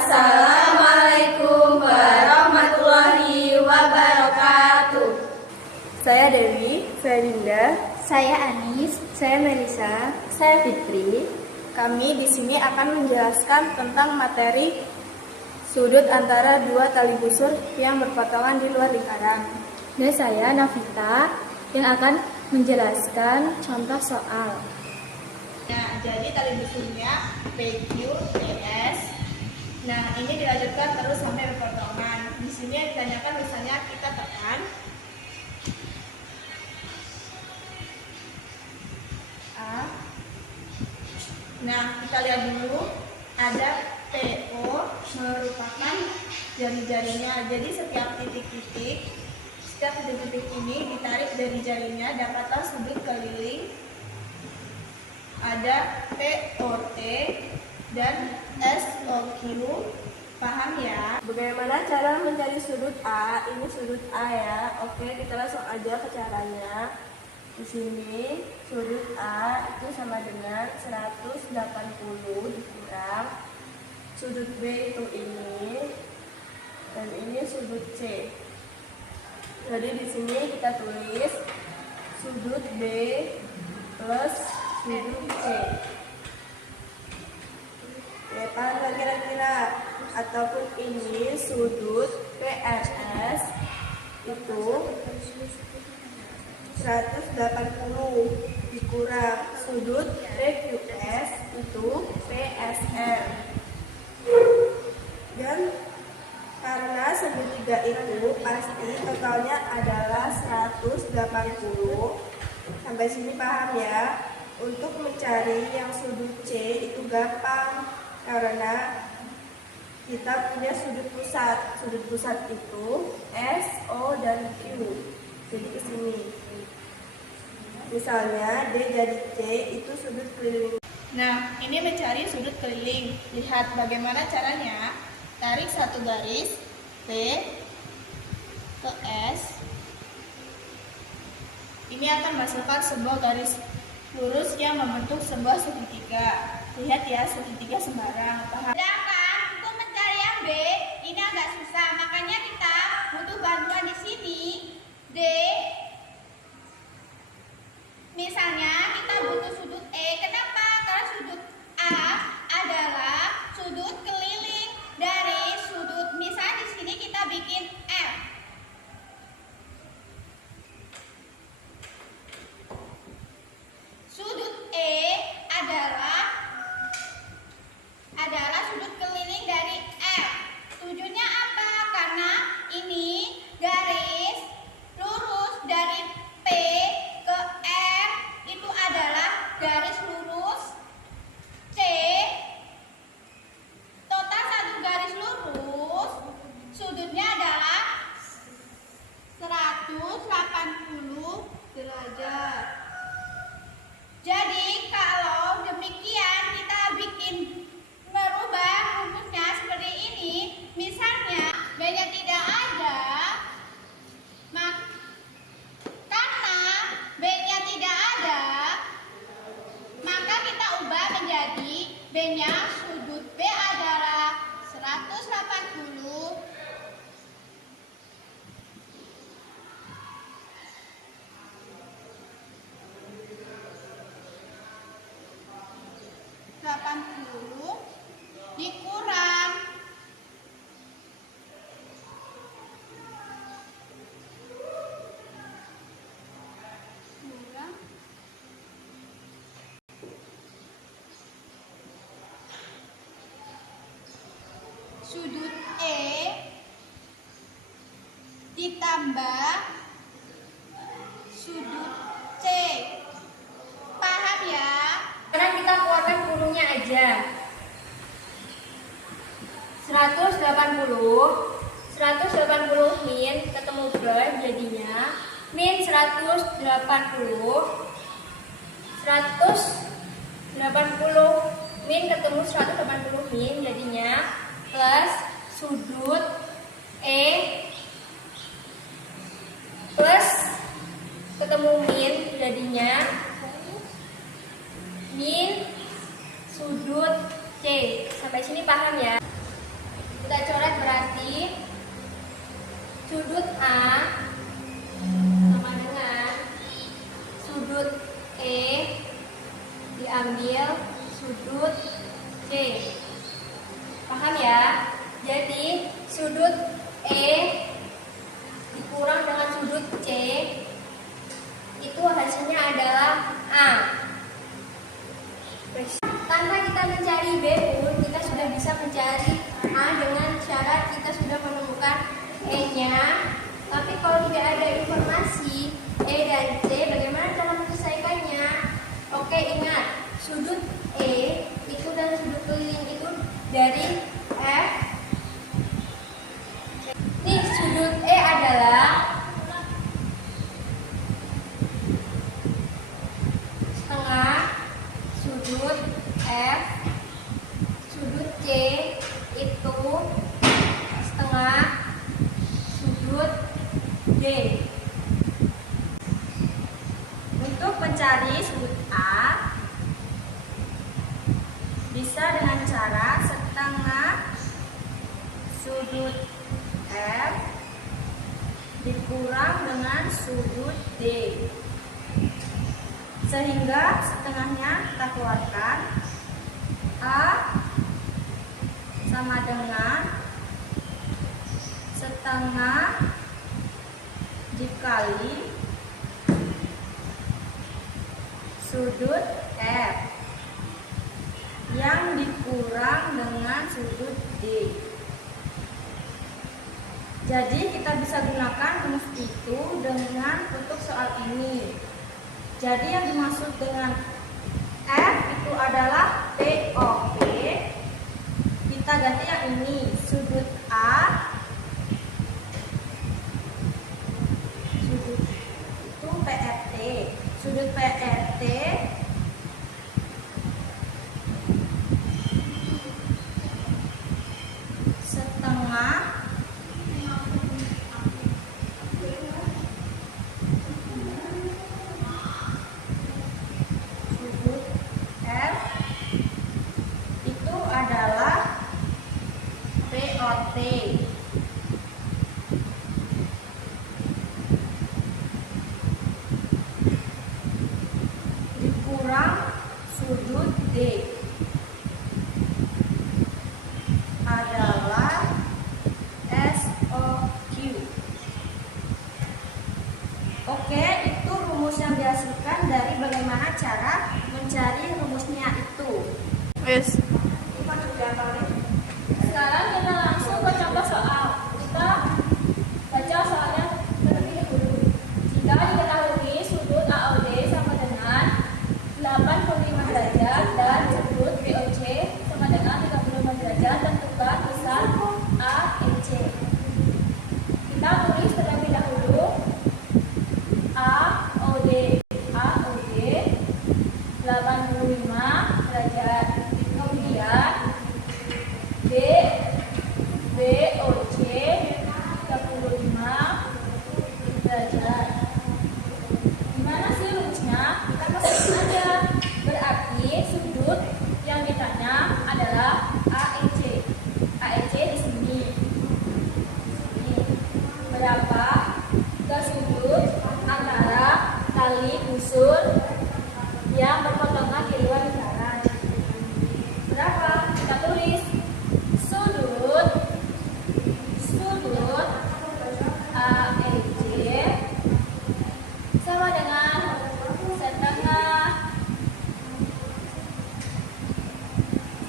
Assalamualaikum warahmatullahi wabarakatuh. Saya Dewi, saya Dinda, saya Anis, saya Melisa, saya Fitri. Kami di sini akan menjelaskan tentang materi sudut antara dua tali busur yang berpotongan di luar lingkaran. Dan saya Navita yang akan menjelaskan contoh soal. Nah, jadi tali busurnya PQTS. Nah, ini dilanjutkan terus sampai berpotongan. Di sini yang ditanyakan misalnya kita tekan A. Nah, kita lihat dulu ada PO merupakan jari-jarinya. Jadi setiap titik-titik ini ditarik dari jarinya, dapatlah sudut keliling. Ada POT dan SOQ, paham ya? Bagaimana cara mencari sudut A? Ini sudut A ya. Oke, kita langsung aja ke caranya. Di sini sudut A itu sama dengan 180 dikurang sudut B itu ini, dan ini sudut C. Jadi di sini kita tulis sudut B plus sudut C. Ya, paham kira-kira? Ataupun ini sudut PRS itu 180 dikurang sudut PQS itu PSR. Dan karena segitiga itu pasti totalnya adalah 180. Sampai sini paham ya? Untuk mencari yang sudut C itu gampang karena kita punya sudut pusat. Sudut pusat itu S, O, dan Q. Jadi ke sini. Misalnya D jadi C itu sudut keliling. Nah, ini mencari sudut keliling. Lihat bagaimana caranya. Tarik satu garis P ke S. Ini akan menghasilkan sebuah garis lurus yang membentuk sebuah segitiga. Lihat ya, segitiga sembarang. Paham? Sedangkan untuk mencari yang B ini agak susah, makanya kita butuh bantuan di sini. D, misalnya kita butuh sudut E. Kenapa? Karena sudut A adalah sudut keliling dari sudut. Misalnya di sini kita bikin F. Sudut E adalah sudut keliling dari F. Tujuannya apa? Karena ini garis lurus dari P ke F itu adalah garis lurus C. Total satu garis lurus sudutnya adalah 180 derajat. Jadi kalau demikian kita bikin merubah rumusnya seperti ini. Misalnya B-nya tidak ada, karena B-nya tidak ada, maka kita ubah menjadi B-nya sudut B adalah 180 dikurang sudut E ditambah sudut C. Paham ya? Sekarang kita keluarkan kurungnya aja. 180 min ketemu ber jadinya min 180 min ketemu 180 min jadinya plus sudut E plus ketemu min jadinya min sudut C. Sampai sini paham ya? Oke, paham ya? Jadi sudut E dikurang dengan sudut C itu hasilnya adalah A. Tanpa kita mencari B pun kita sudah bisa mencari A dengan syarat kita sudah menemukan E-nya. Tapi kalau tidak ada informasi E dan C, bagaimana cara menyelesaikannya? Oke, ingat sudut E itu dan sudut keliling itu dari F. Nih, sudut E adalah setengah sudut F, sudut C itu setengah sudut D. Untuk mencari sudut A bisa dengan cara setengah sudut F dikurang dengan sudut D, sehingga setengahnya kita keluarkan. A sama dengan setengah dikali sudut F yang dikurang dengan sudut D. Jadi kita bisa gunakan rumus itu dengan untuk soal ini. Jadi yang dimaksud dengan F itu adalah POP. Kita ganti yang ini, sudut A, sudut itu PRT, sudut PRT setengah sudut F itu adalah POT. Dikurang sudut D adalah SOQ. Oke, itu rumus yang dihasilkan dari bagaimana cara mencari rumusnya itu. Yes. Sekarang kita langsung ke contoh soal. Kita baca soalnya terlebih dahulu. Jika diketahui sudut AOD sama dengan 85 derajat dan sudut BOC sama dengan 35 derajat, tentukan besar AEC. Kita tulis terlebih dahulu AOD 85 derajat. Kemudian BOC 35 derajat. Gimana sih rumusnya? Kita masukin aja. Berarti sudut yang ditanya adalah AEC. AEC di sini. Berapa ke sudut antara tali busur yang berpotongan di luar lingkaran? Berapa? Kita tulis sudut AEC sama dengan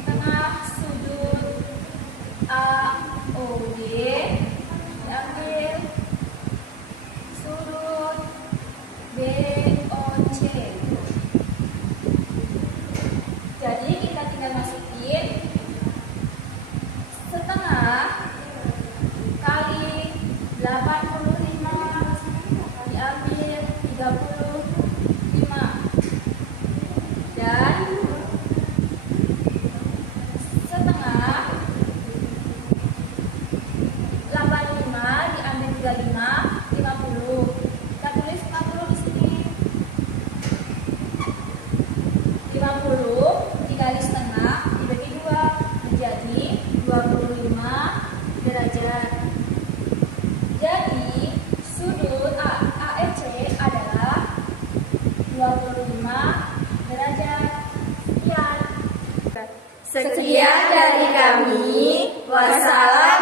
setengah sudut AOD diambil sudut BOC. Jadi kita tinggal masukin setengah kali 85 diambil 35 dan setengah 85 diambil 35 50. Kita tulis 50 di sini. 50 dikali setengah dibagi 2 menjadi 25 derajat. Jadi sudut AEC adalah 25 derajat. Sekian. Sekian dari kami. Wassalam.